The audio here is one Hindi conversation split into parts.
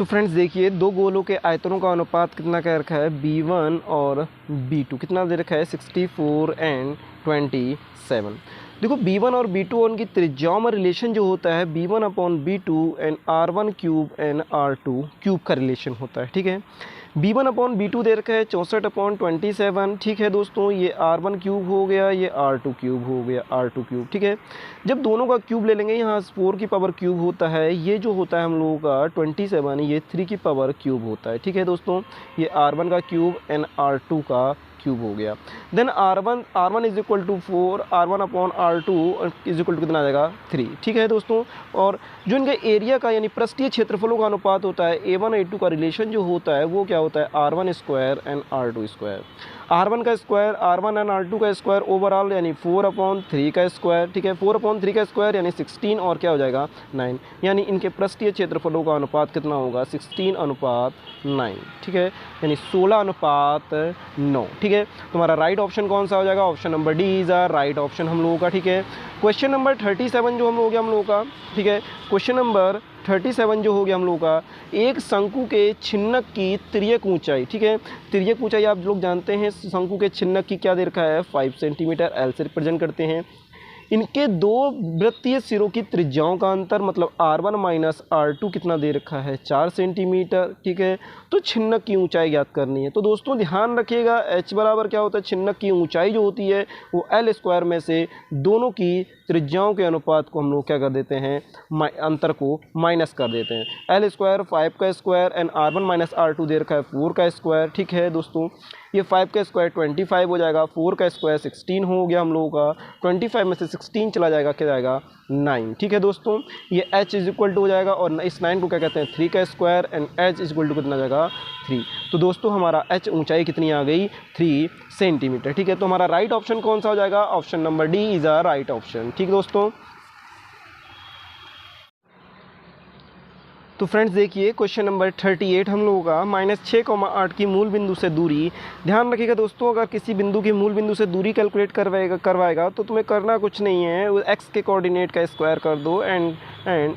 तो फ्रेंड्स देखिए, दो गोलों के आयतनों का अनुपात कितना कह रखा है, B1 और B2 कितना दे रखा है, 64 एंड 27। देखो B1 और B2 उनकी त्रिज्याओं में रिलेशन जो होता है B1 upon B2 and R1 cube and R2 cube का रिलेशन होता है। ठीक है, B1 अपॉन B2 दे रखा है 64 अपॉन 27। ठीक है दोस्तों, ये R1 क्यूब हो गया, ये R2 क्यूब हो गया, R2 क्यूब। ठीक है, जब दोनों का क्यूब ले लेंगे, यहाँ 4 की पावर क्यूब होता है, ये जो होता है हम लोगों का 27, ये 3 की पावर क्यूब होता है। ठीक है दोस्तों, ये R1 का क्यूब एंड R2 का क्यूब हो गया। Then R1 is equal to 4, R1 upon R2 is equal to कितना आ जाएगा, 3। ठीक है दोस्तों, और जो इनके एरिया का यानी पृष्ठीय क्षेत्रफलों का अनुपात होता है A1 A2 का रिलेशन जो होता है वो क्या होता है, R1 square and R2 square. R1 का स्क्वायर, R1 एंड R2 का स्क्वायर ओवरऑल यानी 4/3 का स्क्वायर। ठीक है, 4/3 का स्क्वायर यानी 16 और क्या हो जाएगा, 9। यानी इनके पृष्ठीय क्षेत्रफलों का अनुपात कितना होगा, 16:9। ठीक है, यानी 16:9। ठीक है, तुम्हारा राइट ऑप्शन कौन सा हो जाएगा, option number D is a right option हम लोगों का। ठीक है, क्वेश्चन नंबर 37 जो हो गया हम लोगों का। ठीक है, क्वेश्चन नंबर 37 जो हो गया हम लोगों का, एक शंकु के छिन्नक की तिर्यक ऊंचाई। ठीक है, तिर्यक ऊंचाई आप लोग जानते हैं, शंकु के छिन्नक की क्या दे रखा है, 5 सेंटीमीटर, एल से रिप्रेजेंट करते हैं। इनके दो वृत्तीय सिरों की त्रिज्याओं का अंतर मतलब R1 माइनस R2 कितना दे रखा है, 4 सेंटीमीटर। ठीक है, तो छिन्नक की ऊंचाई ज्ञात करनी है। तो दोस्तों ध्यान रखिएगा, H बराबर क्या होता है, छिन्नक की ऊंचाई जो होती है वो L स्क्वायर में से दोनों की त्रिज्याओं के अनुपात को हम लोग क्या कर देते हैं, अंतर को माइनस कर देते हैं। L स्क्वायर 5 का square and R1 minus R2 दे रखा है 4 का स्क्वायर। ठीक है दोस्तों, ये 5 का स्क्वायर 25 हो जाएगा, 4 का स्क्वायर 16 हो गया हम लोगों का, 25 में से 16 चला जाएगा, क्या जाएगा, 9। ठीक है दोस्तों, ये h इज इक्वल टू हो जाएगा और इस 9 को क्या कहते हैं, 3 का square and h is equal to कितना जाएगा, 3। तो दोस्तों हमारा h ऊंचाई कितनी आ गई, 3 सेंटीमीटर। ठीक है, तो हमारा राइट ऑप्शन कौन सा हो जाएगा, option number D is a right option. ठीक दोस्तों, तो फ्रेंड्स देखिए, क्वेश्चन नंबर 38 हम लोगों का, -6,8 की मूल बिंदु से दूरी। ध्यान रखिएगा दोस्तों, अगर किसी बिंदु की मूल बिंदु से दूरी कैलकुलेट करवाएगा तो तुम्हें करना कुछ नहीं है, एक्स के कोऑर्डिनेट का स्क्वायर कर दो एंड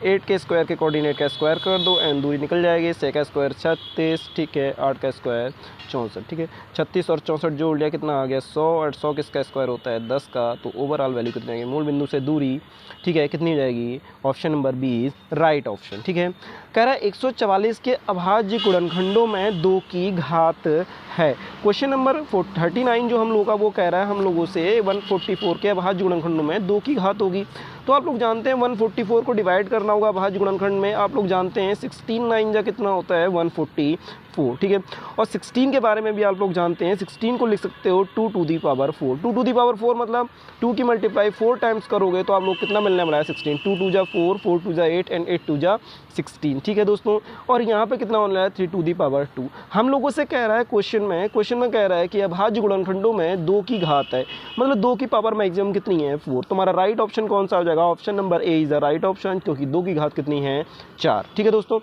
8 के स्क्वायर के कोऑर्डिनेट का स्क्वायर कर दो एंड दूरी निकल जाएगी। 6 का स्क्वायर 36, ठीक है, 8 का स्क्वायर 64। ठीक है, 36 और 64 जोड़ लिया, कितना आ गया, 100। और 100 किसका स्क्वायर होता है, 10 का। तो ओवरऑल वैल्यू कितनी आएगी, मूल बिंदु से दूरी, ठीक है, कितनी हो जाएगी, option number B is right option. ठीक है, कह रहा है 144 के अभाज्य गुणनखंडों में 2 की घात है। क्वेश्चन नंबर 39 जो हम लोगों का वो कह रहा है हम लोगों से 144 के अभाज्य गुणनखंडों में 2 की घात होगी। तो आप लोग जानते हैं 144 को डिवाइड करना होगा अभाज्य गुणनखंड में। आप लोग जानते हैं 16 9 जा कितना होता है, 144। ठीक है, और 16 के बारे में भी आप लोग जानते हैं, 16 को लिख सकते हो 2 to the power 4। 2 to the power 4 मतलब 2 की मल्टीप्लाई 4 टाइम्स करोगे तो आप लोग कितना मिलने वाला है, 16। 2 2 जा 4, 4 2 जा 8 एंड 8 2 जा 16। ठीक है दोस्तों, और यहाँ पे कितना होने वाला है, 3 टू दी पावर 2। हम लोगों से कह रहा है क्वेश्चन में कह रहा है कि अभाज्य गुणनखंडों में 2 की घात है, मतलब 2 की पावर मैक्सिमम कितनी है, 4। तुम्हारा राइट ऑप्शन कौन सा हो जाएगा, option number A is the right option, क्योंकि 2 की घात कितनी है, 4। ठीक है दोस्तों,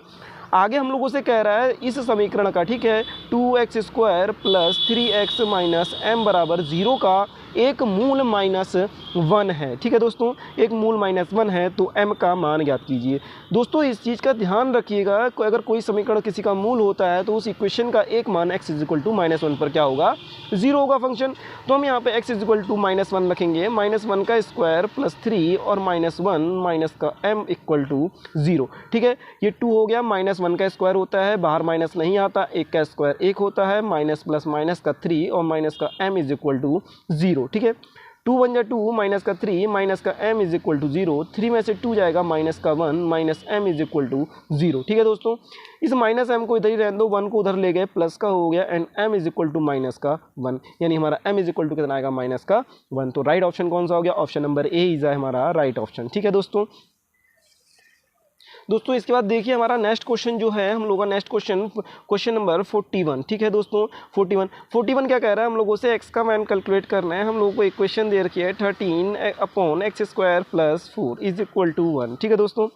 आगे हम लोगों से कह रहा है इस समीकरण का, ठीक है, 2x square plus 3x minus m बराबर 0 का एक मूल -1 है। ठीक है दोस्तों, एक मूल -1 है, तो m का मान ज्ञात कीजिए। दोस्तों इस चीज़ का ध्यान रखिएगा, अगर कोई समीकरण किसी का मूल होता है तो उस इक्वेशन का एक मान x इज इक्वल टू -1 पर क्या होगा, 0 होगा फंक्शन। तो हम यहाँ पे x इज इक्वल टू -1 रखेंगे, -1 का स्क्वायर प्लस 3 और -1 माइनस का m इक्वल टू 0। ठीक है, ये 2 हो गया, -1 का स्क्वायर होता है, बाहर माइनस नहीं आता, 1 का स्क्वायर 1 होता है, माइनस प्लस माइनस का 3 और माइनस का m इज इक्वल टू 0। ठीक है, 2 1 जा 2, माइनस का 3, माइनस का m इज इक्वल टू 0। 3 में से 2 जाएगा, माइनस का 1, minus m is equal to 0। ठीक है दोस्तों, इस माइनस m को इधर ही रहने दो, 1 को उधर ले गए, प्लस का हो गया and m is equal to minus का 1, यानी हमारा m इज इक्वल टू कितना आएगा, माइनस का 1। तो राइट ऑप्शन कौन सा हो गया, ऑप्शन नंबर ए इज हमारा राइट ऑप्शन। ठीक है दोस्तों, इसके बाद देखिए हमारा नेक्स्ट क्वेश्चन जो है हम लोगों का, नेक्स्ट क्वेश्चन नंबर 41। ठीक है दोस्तों, 41 क्या कह रहा है, हम लोगों से x का मान कैलकुलेट करना है। हम लोगों को इक्वेशन दे रखी है 13 upon x square plus 4 is equal to 1। ठीक है दोस्तों,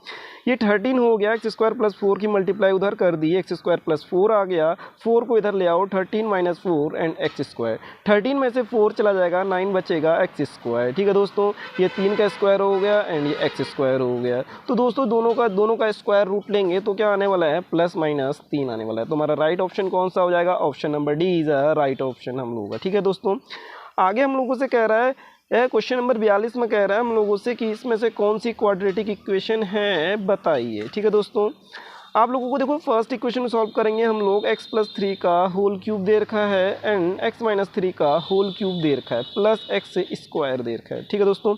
ये 13 हो गया, एक्स स्क्वायर प्लस 4 की मल्टीप्लाई उधर कर दी, एक्स स्क्वायर प्लस 4 आ गया, 4 को इधर ले आओ, 13 माइनस 4 एंड एक्स स्क्वायर। 13 में से 4 चला जाएगा, 9 बचेगा, एक्स स्क्वायर। ठीक है दोस्तों, ये 3 का स्क्वायर हो गया एंड ये एक्स स्क्वायर हो गया। तो दोस्तों दोनों दोनों का स्क्वायर रूट लेंगे तो क्या आने वाला है, +-3 आने वाला है। तो हमारा राइट ऑप्शन कौन सा हो जाएगा, option number D is a right option हम लोगों का। ठीक है दोस्तों, आगे हम लोगों से कह रहा है क्वेश्चन नंबर 42 में कह रहा है हम लोगों से कि इसमें से कौन सी क्वाड्रेटिक इक्वेशन है बताइए। ठीक है दोस्तों, आप लोगों को देखो फर्स्ट इक्वेशन सॉल्व करेंगे हम लोग, x+3 का होल क्यूब दे रखा है एंड x-3 का होल क्यूब दे रखा है प्लस x² दे रखा है। ठीक है दोस्तों,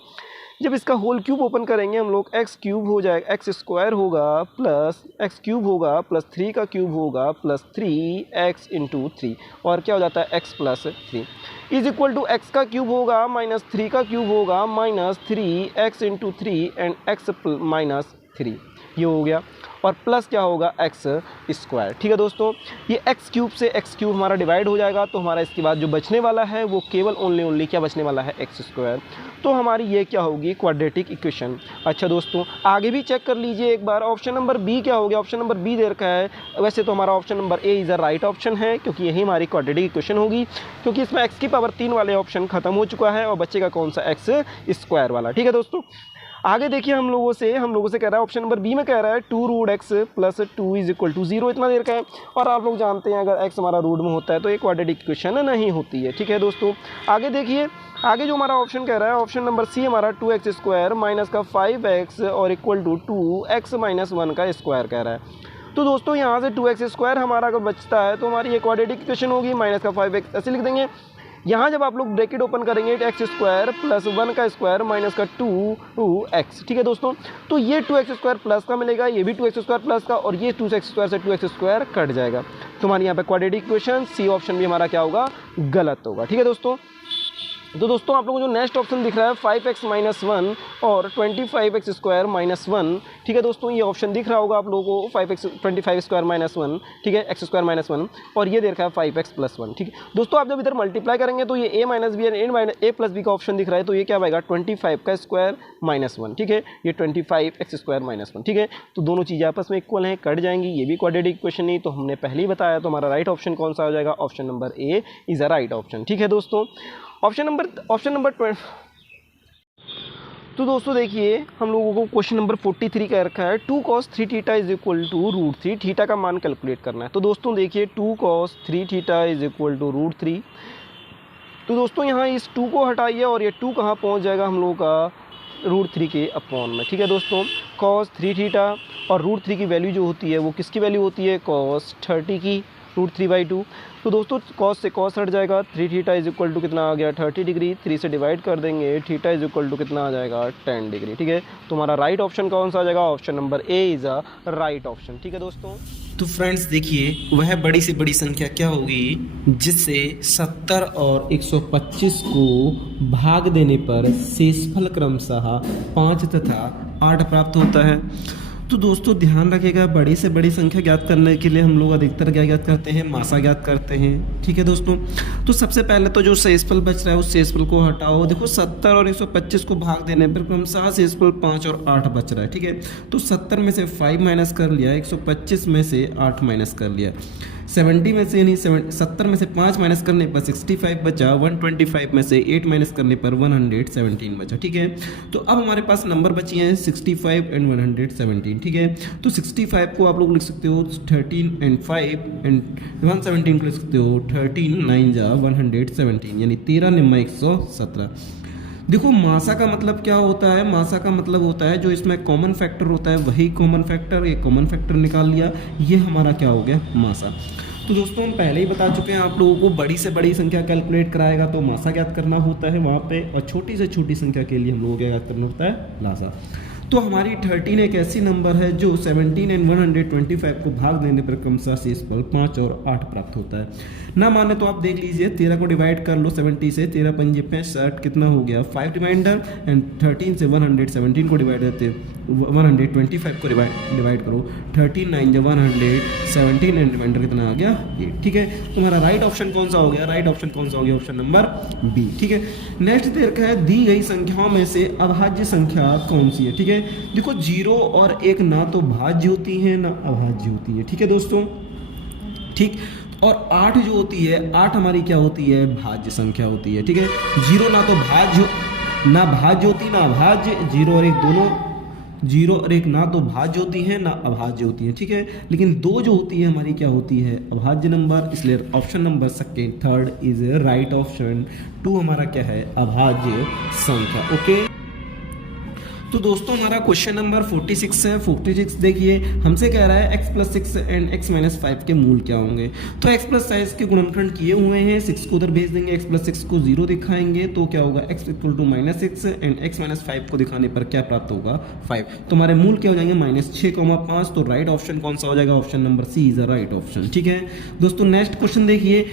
जब इसका होल क्यूब ओपन करेंगे हम लोग x क्यूब हो जाएगा, x² होगा प्लस x क्यूब होगा प्लस 3 का क्यूब होगा प्लस 3x × 3 और क्या हो जाता है x+3 is equal to x का क्यूब होगा -3 का क्यूब होगा -3x × 3 एंड x-3 ये हो गया और प्लस क्या होगा x²। ठीक है दोस्तों, ये x क्यूब से x क्यूब हमारा डिवाइड हो जाएगा तो हमारा इसके बाद जो बचने वाला है वो केवल ओनली क्या बचने वाला है, x²। तो हमारी ये क्या होगी, क्वाड्रेटिक इक्वेशन। अच्छा दोस्तों, आगे भी चेक कर लीजिए एक बार, ऑप्शन नंबर बी क्या हो गया, ऑप्शन नंबर बी दे रखा है। वैसे तो हमारा option number A is a right option है क्योंकि यही हमारी क्वाड्रेटिक इक्वेशन होगी, क्योंकि इसमें x की पावर 3 वाले ऑप्शन खत्म हो चुका है और बचेगा कौन सा, x² वाला। ठीक है दोस्तों, आगे देखिए हम लोगों से कह रहा है ऑप्शन नंबर बी में कह रहा है 2√x + 2 = 0 इतना देर का है और आप लोग जानते हैं अगर x हमारा रूट में होता है तो ये क्वाड्रेटिक इक्वेशन नहीं होती है। ठीक है दोस्तों, आगे देखिए, आगे जो हमारा ऑप्शन कह रहा है ऑप्शन नंबर सी हमारा 2x² माइनस का 5x और इक्वल टू 2x - 1 का स्क्वायर कह रहा है। तो दोस्तों यहाँ से 2x² हमारा अगर बचता है तो हमारी ये क्वाड्रेटिक इक्वेशन होगी, माइनस का 5x ऐसे लिख देंगे। यहाँ जब आप लोग ब्रैकेट ओपन करेंगे x² + 1 का स्क्वायर माइनस का 2x। ठीक है दोस्तों, तो ये 2x² प्लस का मिलेगा, ये भी 2x² प्लस का और ये 2x² से 2x² कट जाएगा। तो हमारे यहाँ पे क्वाड्रेटिक इक्वेशन सी ऑप्शन भी हमारा क्या होगा, गलत होगा। ठीक है दोस्तों, तो दोस्तों आप लोगों को जो नेक्स्ट ऑप्शन दिख रहा है 5x - 1 और 25x² - 1। ठीक है दोस्तों, ये ऑप्शन दिख रहा होगा आप लोगों को 25² - 1। ठीक है, x² - 1 और ये दे रखा है 5x + 1। ठीक है दोस्तों, आप जब इधर मल्टीप्लाई करेंगे तो ये a - b और a + b का ऑप्शन दिख रहा है तो ये क्या आएगा 25 का स्क्वायर - 1। ठीक है, ये 25x² - 1। ठीक है, तो दोनों चीज़ें आपस में इक्वल हैं, कट जाएंगी, ये भी क्वाड्रेटिक इक्वेशन नहीं, तो हमने पहले ही बताया। तो हमारा राइट ऑप्शन कौन सा हो जाएगा, option number A is a right option. ठीक है दोस्तों, ऑप्शन नंबर 12। तो दोस्तों देखिए हम लोगों को क्वेश्चन नंबर 43 कह रखा है 2 cos 3 theta is equal to √3 theta का मान कैलकुलेट करना है। तो दोस्तों देखिए 2 cos 3 theta is equal to √3। तो दोस्तों यहाँ इस 2 को हटाइए और ये 2 कहाँ पहुँच जाएगा हम लोगों का, √3 के अपॉन में। ठीक है दोस्तों, cos 3 थीटा और √3 की वैल्यू जो होती है वो किसकी वैल्यू होती है, cos 30 की √3/2। तो दोस्तों cos से cos हट जाएगा, 3 थीटा इज इक्वल टू कितना आ गया 30 डिग्री, 3 से डिवाइड कर देंगे, थीटा इज इक्वल टू कितना आ जाएगा 10 डिग्री। ठीक है, तो हमारा राइट ऑप्शन कौन सा आ जाएगा, option number A is a right option. ठीक है दोस्तों, तो फ्रेंड्स देखिए वह बड़ी से बड़ी संख्या क्या होगी जिससे 70 और 125 को भाग देने पर शेषफल क्रमशः 5 तथा 8 प्राप्त होता है। तो दोस्तों ध्यान रखिएगा, बड़ी से बड़ी संख्या ज्ञात करने के लिए हम लोग अधिकतर क्या ज्ञात करते हैं, मासा ज्ञात करते हैं। ठीक है दोस्तों, तो सबसे पहले तो जो शेषफल बच रहा है उस शेषफल को हटाओ। देखो 70 और 125 को भाग देने पर क्रमशः शेषफल 5 और 8 बच रहा है। ठीक है, तो 70 में से 5 माइनस कर लिया, 125 में से 8 माइनस कर लिया, 70 में से 70 में से 5 माइनस करने पर 65 बचा, 125 में से 8 माइनस करने पर 117 बचा। ठीक है, तो अब हमारे पास नंबर बची हैं 65 एंड 117। ठीक है, तो 65 को आप लोग लिख सकते हो 13 एंड 5 एंड 117 को लिख सकते हो 13 9 जा 117 यानी 13 निम्मा 117। देखो मासा का मतलब क्या होता है, मासा का मतलब होता है जो इसमें कॉमन फैक्टर होता है वही कॉमन फैक्टर, ये कॉमन फैक्टर निकाल लिया, ये हमारा क्या हो गया मासा। तो दोस्तों हम पहले ही बता चुके हैं आप लोगों को बड़ी से बड़ी संख्या कैलकुलेट कराएगा तो मासा ज्ञात करना होता है वहाँ पे, और छोटी से छोटी संख्या के लिए हम लोगों को क्या ज्ञात करना होता है, लासा। तो हमारी 13 एक ऐसी नंबर है जो 17 एंड 125 को भाग देने पर क्रमशः शेषफल 5 और 8 प्राप्त होता है। ना माने तो आप देख लीजिए 13 को डिवाइड कर लो 70 से, 13 × 5 = 65 कितना हो गया 5 रिमाइंडर, एंड 13 से 117 को डिवाइड करते 125 को डिवाइड करो, 13 9 × 117 एंड रिमाइंडर कितना आ गया 8। ठीक है, तुम्हारा राइट ऑप्शन कौन सा हो गया, राइट ऑप्शन कौन सा हो गया, ऑप्शन नंबर बी। ठीक है, नेक्स्ट दे रखा है दी गई संख्याओं में से अभाज्य संख्या कौन सी है। ठीक है, देखो 0 और 1 ना तो भाज्य होती है ना अभाज्य होती है। ठीक है दोस्तों, ठीक, और 8 जो होती है 8 हमारी क्या होती है, भाज्य संख्या होती है। ठीक है, 0 ना तो भाज्य होती ना अभाज्य, 0 और 1 दोनों जीरो और एक ना तो भाज्य होती है ना अभाज्य होती है, ठीक है, लेकिन दो जो होती है हमारी क्या होती है, अभाज्य नंबर, इसलिए option number second third is right option. 2 हमारा क्या है, अभाज्य संख्या। ओके, तो दोस्तों हमारा क्वेश्चन नंबर 46 है। 46 देखिए हमसे कह रहा है x + 6 एंड x - 5 के मूल क्या होंगे। तो x + 6 के गुणनखंड किए हुए हैं, 6 को उधर भेज देंगे, x + 6 को 0 दिखाएंगे तो क्या होगा, x = -6 एंड x - 5 को दिखाने पर क्या प्राप्त होगा, 5। तो हमारे मूल क्या हो जाएंगे, -6,5। तो राइट ऑप्शन कौन सा हो जाएगा, option number C is a right option. ठीक है दोस्तों, नेक्स्ट क्वेश्चन देखिए,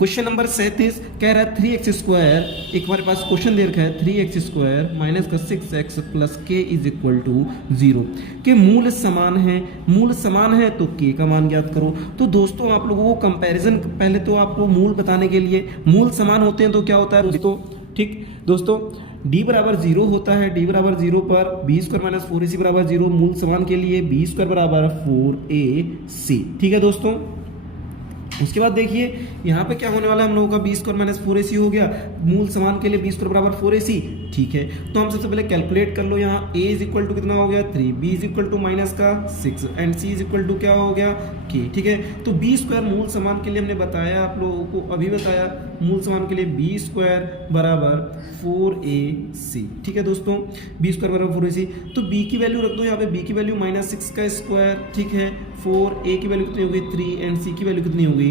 क्वेश्चन नंबर 37 कह रहा है 3x², एक हमारे पास क्वेश्चन दे रखा है 3x² माइनस का 6x plus k is equal to 0 के मूल समान है। मूल समान है तो k का मान ज्ञात करो। तो दोस्तों आप लोगों को कंपैरिजन, पहले तो आपको मूल बताने के लिए, मूल समान होते हैं तो क्या होता है दोस्तों, ठीक दोस्तों, d बराबर 0 होता है, d बराबर 0 पर b² माइनस 4ac बराबर 0, मूल समान के लिए b² बराबर 4ac। ठीक है दोस्तों, उसके बाद देखिए यहाँ पे क्या होने वाला है, हम लोगों का b² माइनस 4ac हो गया, मूल समान के लिए b² बराबर 4ac। ठीक है, तो हम सबसे पहले कैलकुलेट कर लो, यहाँ a इज इक्वल टू कितना हो गया 3, b is equal to minus का 6 and c is equal to क्या हो गया k। ठीक है, तो b² मूल समान के लिए हमने बताया, आप लोगों को अभी बताया, मूल समान के लिए b² बराबर 4ac। ठीक है दोस्तों, b² बराबर 4ac, तो b की वैल्यू रख दो यहाँ पे, b की वैल्यू -6 का स्क्वायर, ठीक है, 4a की वैल्यू कितनी होगी 3 एंड c की वैल्यू कितनी होगी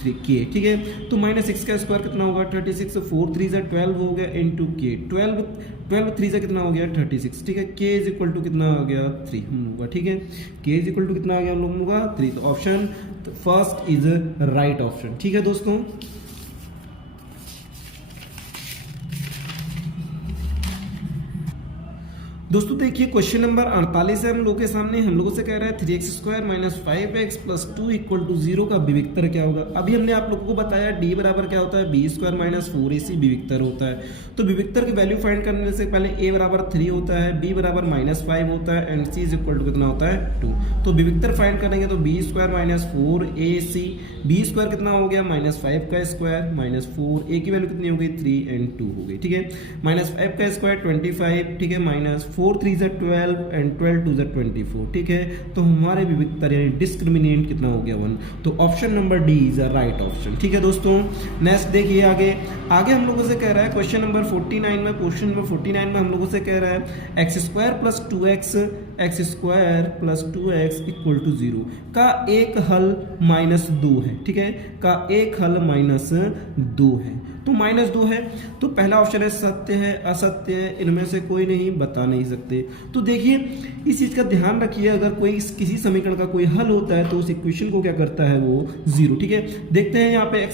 3k। ठीक है, तो -6 का स्क्वायर कितना होगा 36, 4 3 12 हो गया इनटू k, 12 3 से कितना हो गया 36। ठीक है, k इज इक्वल टू कितना आ गया 3 हम लोग का। ठीक है, k इज इक्वल टू कितना आ गया हम लोगों का 3। तो option first is right option. ठीक है दोस्तों, दोस्तों देखिए क्वेश्चन नंबर 48 है हम लोगों के सामने, हम लोगों से कह रहा है 3x² minus 5x plus 2 equal to 0 का विविक्तर क्या होगा। अभी हमने आप लोगों को बताया d बराबर क्या होता है, b² माइनस 4ac विविक्तर होता है। तो विविक्तर की वैल्यू फाइंड करने से पहले a बराबर 3 होता है, b बराबर -5 होता है and c is equal to कितना होता है 2। तो विविक्तर फाइंड करेंगे तो b² माइनस 4ac, b² कितना हो गया -5 का स्क्वायर माइनस 4, a की वैल्यू कितनी हो गई 3 एंड 2 हो गई। ठीक है, -5 का स्क्वायर 25, ठीक है, माइनस 4 3 = 12 एंड 12 2 = 24। ठीक है, तो हमारे विविक्तर यानी डिस्क्रिमिनेंट कितना हो गया 1। तो option number D is a right option. ठीक है दोस्तों, नेक्स्ट देखिए आगे हम लोगों से कह रहा है क्वेश्चन नंबर 49 में, क्वेश्चन नंबर 49 में हम लोगों से कह रहा है x² plus 2x equal to 0 का एक हल -2 है। ठीक है, का एक हल -2 है, तो -2 है, तो पहला ऑप्शन है सत्य है, असत्य है, इनमें से कोई नहीं, बता नहीं सकते। तो देखिए इस चीज का ध्यान रखिए, अगर कोई किसी समीकरण का कोई हल होता है तो उस इक्वेशन को क्या करता है वो 0। ठीक है, देखते हैं यहाँ पे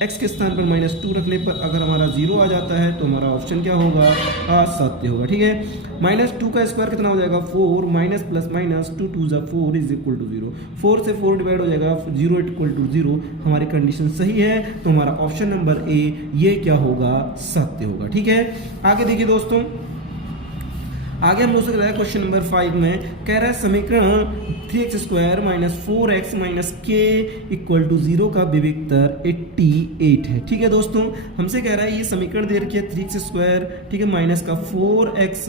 x के स्थान पर -2 रखने पर अगर हमारा 0 आ जाता है तो हमारा ऑप्शन क्या होगा, असत्य होगा। ठीक है, -2 का स्क्वायर कितना हो जाएगा 4, minus plus minus 2 2 = 4 is equal to 0, 4 से 4 डिवाइड हो जाएगा, 0 इक्वल टू 0। हमारी कंडीशन सही है, तो हमारा ऑप्शन नंबर ए ये क्या होगा, सत्य होगा। ठीक है, आगे देखिए दोस्तों, आगे हम लोग से कह क्वेश्चन नंबर 5 में कह रहा है समीकरण 3x² minus 4x minus k equal to 0 का विविक्तर 88 है। ठीक है दोस्तों, हमसे कह रहा है ये समीकरण दे रखी है 3x², ठीक है, माइनस का 4x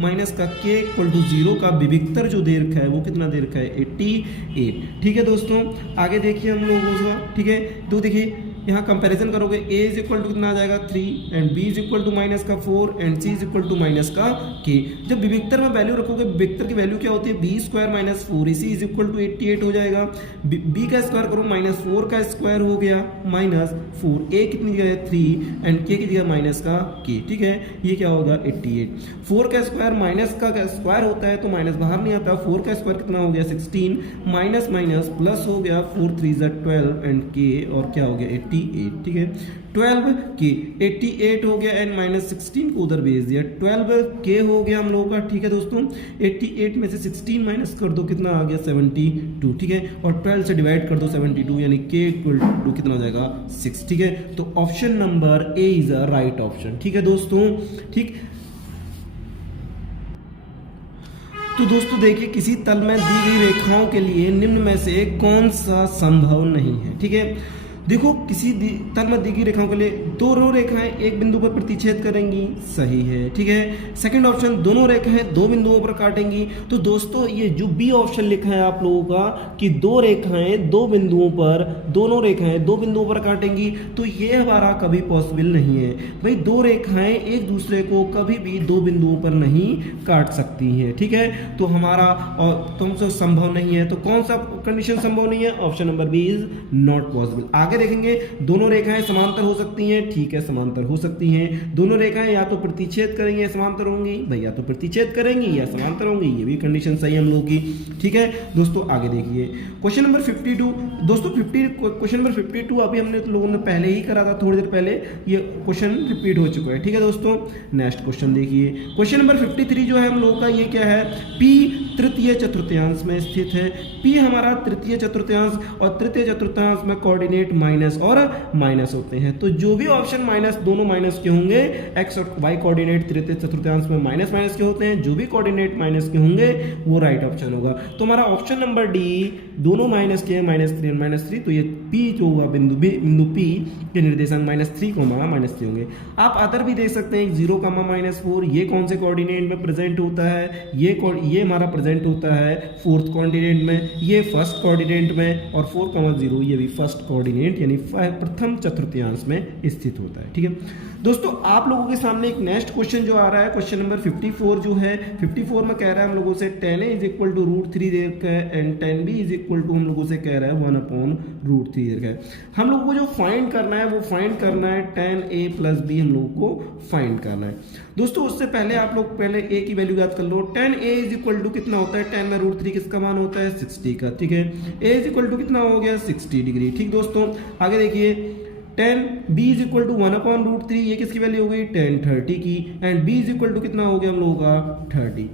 माइनस का k इक्वल टू 0 का विविक्तर जो दे रखा है वो कितना दे रखा है 88। ठीक है दोस्तों, आगे देखिए हम लोगों का, ठीक है, तो देखिए यहाँ कंपैरिजन करोगे a इज इक्वल टू कितना आ जाएगा 3 and b is equal to minus का 4 and c is equal to minus का k। जब विविक्तर में वैल्यू रखोगे, विविक्तर की वैल्यू क्या होती है b² minus 4ac is equal to 88 हो जाएगा। b का स्क्वायर करो, -4 का स्क्वायर हो गया माइनस 4, a कितनी जगह है 3 एंड k की जगह माइनस का k। ठीक है, ये क्या होगा 88। 4 का स्क्वायर माइनस का स्क्वायर होता है तो माइनस बाहर नहीं आता, 4 का स्क्वायर कितना हो गया 16, माइनस माइनस प्लस हो गया, 4 3 = 12 एंड k और क्या हो गया 88। ठीक है, 12 के 88 हो गया एंड -16 को उधर भेज दिया, 12 के हो गया हम लोगों का। ठीक है दोस्तों, 88 में से 16 माइनस कर दो, कितना आ गया 72। ठीक है, और 12 से डिवाइड कर दो 72, यानी k इक्वल टू कितना हो जाएगा 6। ठीक है, तो option number A is a right option. ठीक है दोस्तों, ठीक, तो दोस्तों देखिए किसी तल में दी गई रेखाओं के लिए निम्न में से कौन सा संभव नहीं है। ठीक है, देखो किसी तल मध्य की रेखाओं के लिए दोनों रेखाएं एक बिंदु पर प्रतिच्छेद करेंगी, सही है, ठीक है। सेकंड ऑप्शन, दोनों रेखाएं दो बिंदुओं पर काटेंगी। तो दोस्तों ये जो बी ऑप्शन लिखा है आप लोगों का कि दो रेखाएं दो बिंदुओं पर, दोनों रेखाएं दो बिंदुओं पर काटेंगी, तो ये हमारा कभी पॉसिबल नहीं है भाई। दो रेखाएं एक दूसरे को कभी भी दो बिंदुओं पर नहीं काट सकती हैं, ठीक है। तो हमारा और तुमसे संभव नहीं है। तो कौन सा कंडीशन संभव नहीं है? Option number B is not possible. आगे देखेंगे, दोनों रेखाएं समांतर हो सकती हैं, ठीक है, समांतर हो सकती हैं। दोनों रेखाएं या तो प्रतिच्छेद करेंगे या समांतर होंगी, भाई या तो प्रतिच्छेद करेंगी या समांतर होंगी, ये भी कंडीशन सही है हम लोगों की, ठीक है दोस्तों। आगे देखिए क्वेश्चन नंबर 52 दोस्तों, क्वेश्चन नंबर 52 अभी हमने लोगों ने पहले ही करा था, थोड़ी देर पहले, ये क्वेश्चन रिपीट हो चुका है, ठीक है दोस्तों। नेक्स्ट क्वेश्चन देखिए, क्वेश्चन नंबर 53 जो है हम लोगों का, ये क्या है? पी तृतीय चतुर्थांश में स्थित है। पी हमारा तृतीय चतुर्थांश, और तृतीय चतुर्थांश में कोऑर्डिनेट माइनस और माइनस होते हैं। तो जो भी ऑप्शन माइनस, दोनों माइनस के होंगे, एक्स और वाई कोऑर्डिनेट तृतीय चतुर्थांश में माइनस माइनस के होते हैं, जो भी कोऑर्डिनेट माइनस के होंगे वो राइट ऑप्शन होगा। तो हमारा ऑप्शन नंबर डी, दोनों माइनस के, -3 और -3, तो ये पी जो हुआ बिंदु पी के निर्देशांक -3, -3 होंगे। आप अदर भी देख सकते हैं, 0, -4, ये कौन से कोऑर्डिनेट में प्रेजेंट होता है? ये हमारा प्रेजेंट होता है फोर्थ कोऑर्डिनेट में, ये फर्स्ट कोऑर्डिनेट में, और 4, 0 ये भी फर्स्ट कोऑर्डिनेट यानी प्रथम चतुर्थांश में स्थित होता है, ठीक है दोस्तों। आप लोगों के सामने एक नेक्स्ट क्वेश्चन जो आ रहा है, क्वेश्चन नंबर 54 जो है, 54 में कह रहा है हम लोगों से tan A = √3 दे रखा है, एंड tan B = हम लोगों से कह रहा है 1/√3 दे रखा है। हम लोगों को जो फाइंड करना है वो फाइंड करना है tan A + B, हम लोगों को फाइंड करना है दोस्तों। उससे पहले आप लोग पहले A की वैल्यू याद कर लो। tan A = कितना होता है? tan में √3 किसका मान होता है? 60 का, ठीक है। A = कितना हो गया? 60 डिग्री, ठीक दोस्तों। आगे देखिए, tan B = 1/√3, ये किसकी वैल्यू हो गई? tan 30 की, एंड B = कितना हो गया हम लोगों का? 30।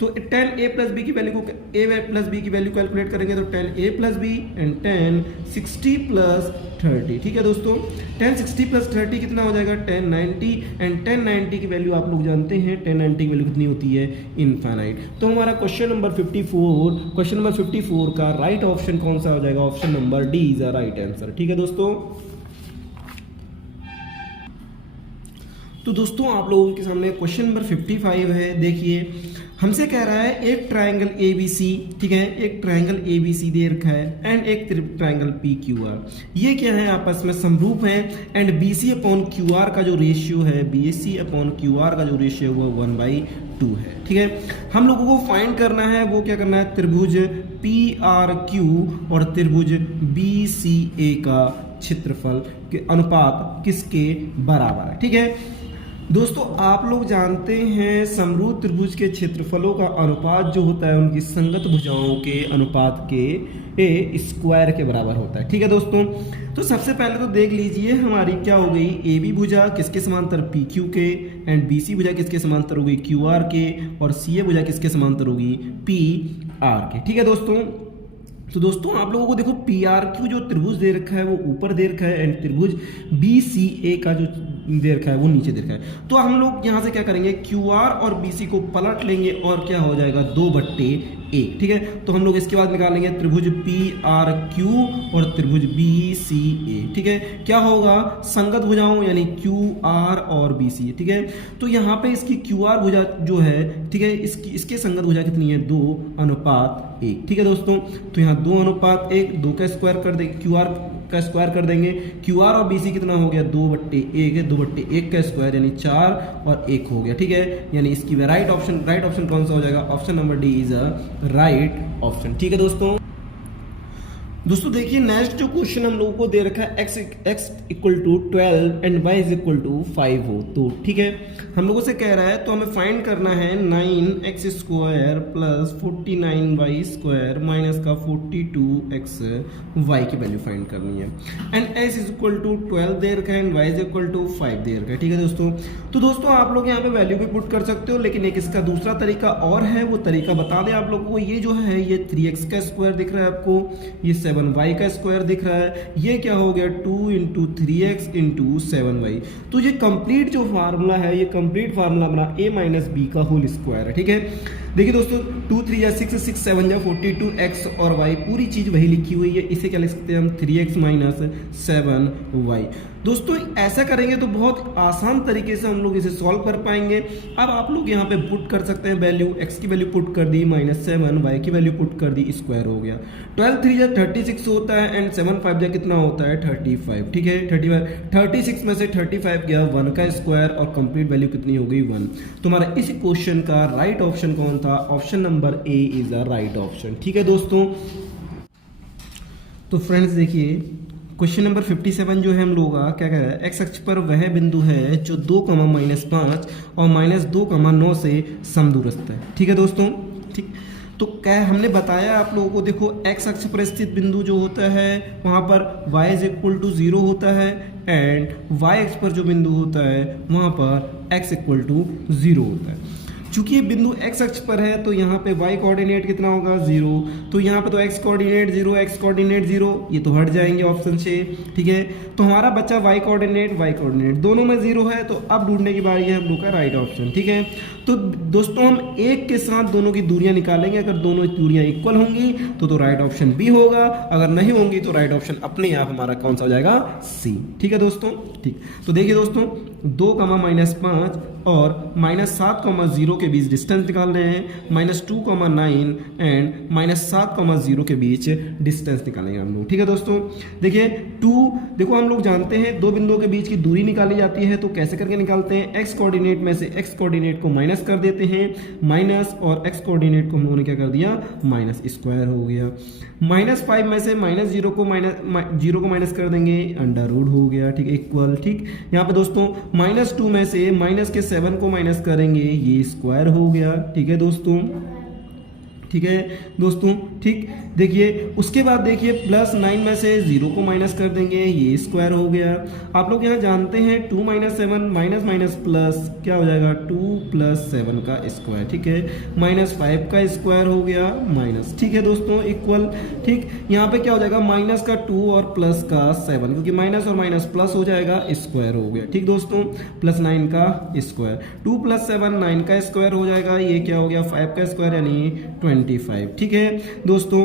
तो tan A + B की वैल्यू को, A + B की वैल्यू कैलकुलेट करेंगे, तो tan A + B and tan 60 + 30, ठीक है दोस्तों। tan 60 + 30 कितना हो जाएगा? tan 90, एंड tan 90 की वैल्यू आप लोग जानते हैं, tan 90 की वैल्यू कितनी होती है? इनफाइनाइट। तो हमारा क्वेश्चन नंबर 54 का राइट ऑप्शन कौन सा हो जाएगा? Option number D is the right answer, ठीक है दोस्तों। तो दोस्तों आप लोगों के सामने क्वेश्चन नंबर 55 है, देखिए हमसे कह रहा है एक ट्रायंगल ABC, ठीक है, एक ट्रायंगल ABC दे रखा है, एंड एक ट्रायंगल PQR, ये क्या है? आपस में समरूप है, एंड BC/QR का जो रेशियो है, BC/QR का जो रेशियो है वो 1/2 है, ठीक है। हम लोगों को फाइंड करना है, वो क्या करना है? त्रिभुज PRQ और त्रिभुज BCA का क्षेत्रफल के अनुपात किसके बराबर है, ठीक है दोस्तों। आप लोग जानते हैं समरूप त्रिभुज के क्षेत्रफलों का अनुपात जो होता है उनकी संगत भुजाओं के अनुपात के स्क्वायर के बराबर होता है, ठीक है दोस्तों। तो सबसे पहले तो देख लीजिए हमारी क्या हो गई, AB भुजा किसके समांतर? PQ के, एंड BC भुजा किसके समांतर होगी? QR के, और CA भुजा किसके समांतर होगी? PR के, ठीक है दोस्तों। तो दोस्तों आप लोगों को देखो PRQ जो त्रिभुज दे रखा है वो ऊपर दे रखा है, एंड त्रिभुज BCA का जो दे रखा है वो नीचे दे रखा है। तो हम लोग यहाँ से क्या करेंगे? QR और BC को पलट लेंगे, और क्या हो जाएगा? 2/1, ठीक है। तो हम लोग इसके बाद निकालेंगे त्रिभुज PRQ और त्रिभुज BCA, ठीक है। क्या होगा? संगत भुजाओं यानी QR और BC, ठीक है। तो यहाँ पे इसकी QR भुजा जो है, ठीक है, इसके संगत भुजा कितनी है? 2/1, ठीक है दोस्तों। तो यहाँ 2/1, 2 का स्क्वायर कर देंगे, QR का स्क्वायर कर देंगे, QR और BC कितना हो गया? 2/1 है, 2/1 का स्क्वायर यानी 4 और 1 हो गया, ठीक है। यानी इसकी राइट ऑप्शन कौन सा हो जाएगा? Option number D is a right option, ठीक है दोस्तों। देखिए नेक्स्ट जो क्वेश्चन हम लोगों को दे रखा है x = 12 एंड y = 5 हो, तो ठीक है हम लोगों से कह रहा है, तो हमें फाइंड करना है 9x² + 49y² माइनस का 42xy की वैल्यू फाइंड करनी है, एंड x = 12 दे रखा है, एंड y = 5 दे रखा है, ठीक है दोस्तों। तो दोस्तों आप लोग यहाँ पे वैल्यू भी पुट कर सकते हो, लेकिन एक इसका दूसरा तरीका और है, वो तरीका बता दें आप लोगों को। ये जो है ये 3x² दिख रहा है आपको, ये 7 वाई का स्क्वायर दिख रहा है, ये क्या हो गया 2 इंटू 3x इंटू 7y। तो ये कंप्लीट जो फार्मूला है, ये कंप्लीट फार्मूला अपना a माइनस बी का होल स्क्वायर है। ठीक है, देखिए दोस्तों 2 3 या 6 6 7 या 42 x और y पूरी चीज़ वही लिखी हुई है। इसे क्या लिख सकते हैं हम 3x माइनस 7y। दोस्तों ऐसा करेंगे तो बहुत आसान तरीके से हम लोग इसे सॉल्व कर पाएंगे। अब आप लोग यहाँ पे पुट कर सकते हैं वैल्यू, x की वैल्यू पुट कर दी -7, y की वैल्यू पुट कर दी, स्क्वायर हो गया। 12 3 या 36 होता है एंड 7 5 या कितना होता है 35। ठीक है, 36 में से 35 गया 1 का स्क्वायर और कंप्लीट वैल्यू कितनी हो गई 1। तुम्हारा इस क्वेश्चन का राइट ऑप्शन कौन था? Option number A is the right option. ठीक है दोस्तों, तो फ्रेंड्स देखिए क्वेश्चन नंबर 57 जो है हम लोग का क्या कह रहा है, एक्स अक्ष पर वह बिंदु है जो 2, -5 और -2, 9 से समदूरस्थ है। ठीक है दोस्तों, ठीक। तो क्या हमने बताया आप लोगों को, देखो एक्स अक्ष पर स्थित बिंदु जो होता है वहाँ पर y = 0 होता है एंड y अक्ष पर जो बिंदु होता है वहाँ पर x = 0 होता है। चूंकि ये बिंदु x अक्ष पर है तो यहाँ पे y कोऑर्डिनेट कितना होगा 0, तो यहाँ पे तो x कोऑर्डिनेट 0, x कोऑर्डिनेट 0, ये तो हट जाएंगे ऑप्शन से। ठीक है, तो हमारा बच्चा y कोऑर्डिनेट दोनों में 0 है, तो अब ढूंढने की बारी है हम लोग का राइट ऑप्शन। ठीक है, तो दोस्तों हम एक के साथ दोनों की दूरियां निकालेंगे। अगर दोनों दूरियां इक्वल होंगी तो राइट ऑप्शन बी होगा, अगर नहीं होंगी तो राइट ऑप्शन अपने आप हमारा कौन सा हो जाएगा? सी। ठीक है दोस्तों, ठीक। तो देखिए दोस्तों 2, -5 और -7, 0 के बीच डिस्टेंस निकाल रहे हैं, -2, 9 एंड -7, 0 के बीच डिस्टेंस निकालेंगे हम लोग। ठीक है दोस्तों, देखिए 2, देखो हम लोग जानते हैं दो बिंदुओं के बीच की दूरी निकाली जाती है, तो कैसे करके निकालते हैं? एक्स कोऑर्डिनेट में से एक्स कोऑर्डिनेट को माइनस कर देते हैं, माइनस और एक्स कोऑर्डिनेट को हम लोगों ने क्या कर दिया? माइनस, स्क्वायर हो गया। -5 में से -0 को माइनस कर देंगे, √ हो गया। ठीक, इक्वल। ठीक, यहाँ पे दोस्तों -2 में से -7 को माइनस करेंगे, ये स्क्वायर हो गया। ठीक है दोस्तों, ठीक है दोस्तों, ठीक। देखिए उसके बाद देखिए +9 में से 0 को माइनस कर देंगे, ये स्क्वायर हो गया। आप लोग यहाँ जानते हैं 2 - 7 माइनस प्लस क्या हो जाएगा? 2 + 7 का स्क्वायर। ठीक है, -5 का स्क्वायर हो गया माइनस। ठीक है दोस्तों, इक्वल। ठीक, यहाँ पे क्या हो जाएगा? माइनस का 2 और प्लस का 7, क्योंकि माइनस और माइनस प्लस हो जाएगा, स्क्वायर हो गया। ठीक दोस्तों, +9 का स्क्वायर, 2 + 7 9 का स्क्वायर हो जाएगा, ये क्या हो गया? 5 का स्क्वायर यानी 25। ठीक है दोस्तों,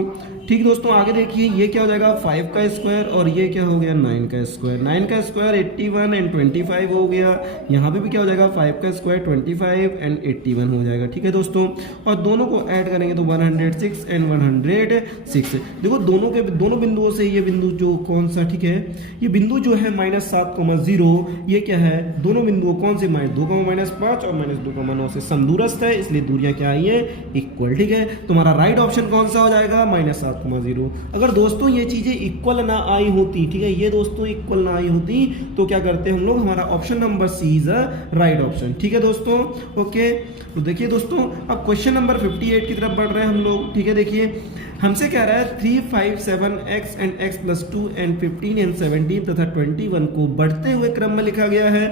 ठीक दोस्तों, आगे देखिए ये क्या हो जाएगा? 5 का स्क्वायर और ये क्या हो गया? 9 का स्क्वायर। 9 का स्क्वायर 81 एंड 25 हो गया। यहाँ पे भी क्या हो जाएगा? 5 का स्क्वायर 25 एंड 81 हो जाएगा। ठीक है दोस्तों, और दोनों को ऐड करेंगे तो 106 एंड 106। देखो दोनों बिंदुओं से ये बिंदु जो कौन सा? ठीक है, ये बिंदु जो है -7, 0, ये क्या है? दोनों बिंदुओं कौन से? -2, -5 और -2, 9 से समदूरस्थ है, इसलिए दूरियां क्या आई है? इक्वल। ठीक है, तुम्हारा राइट ऑप्शन कौन सा हो जाएगा? -7, 0। अगर दोस्तों ये चीजें इक्वल ना आई होती, ठीक है, ये दोस्तों इक्वल ना आई होती तो क्या करते हम लोग? हमारा option number C is right option. ठीक है दोस्तों, ओके। तो देखिए दोस्तों अब क्वेश्चन नंबर 58 की तरफ बढ़ रहे हैं हम लोग। ठीक है, देखिए हमसे कह रहा है 3 5 7 x and x + 2 and 15 and 17 तथा 21 को बढ़ते हुए क्रम में लिखा गया है।